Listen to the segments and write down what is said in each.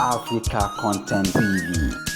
Africa Content TV.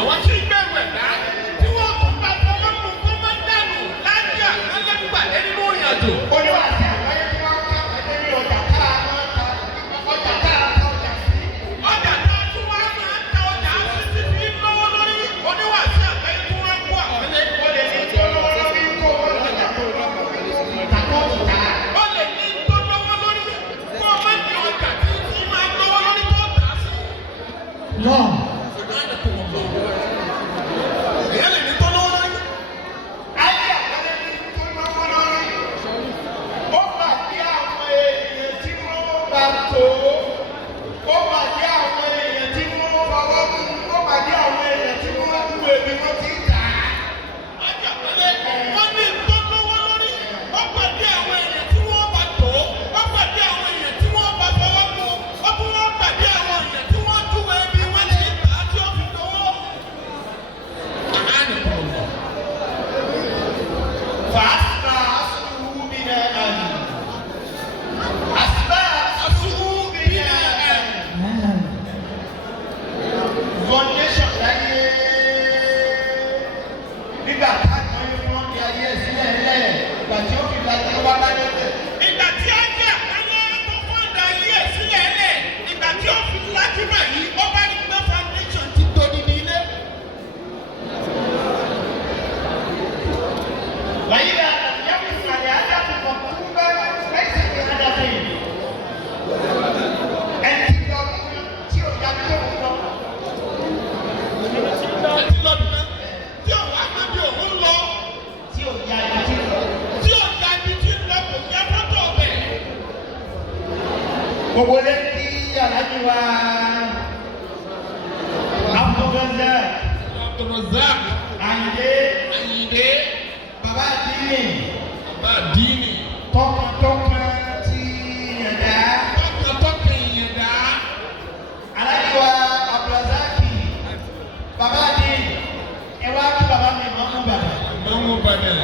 àwọn tí gbẹ̀rù ẹ̀dá tí wọ́n tún bá fọwọ́ mú kó má dànù láti àkọlẹ̀ pàdé nínú ìrìnàjò. Oníwà sí àgbáyé tí wọ́n ká pàdé ní ọjà kára máa ta ọjà kára ta ọjà sí. Ọjà náà tí wọ́n máa ta ọjà sí ti fi lọ́wọ́ lórí. Oníwà sí àgbáyé tí wọ́n kó àpẹẹrẹ ìkọlẹ̀ ní tó lọ́wọ́ lórí kó wọ́n lọ́jà tó lọ́wọ́ lórí ìtàkọ́ ìta. Ó lè ní tó lọ́wọ́ lórí kó má ní ọjà tí ti máa lọ́wọ́ lórí tó tà sí. Náà. Gbogbo lé kí alájí wa Abdulrazak Ayinde Baba Dini tọkàntọkàn ti yànjá alájí wa Abdulrazak Baba Dini ẹ wá kí baba mi mọ́mú bàdàn.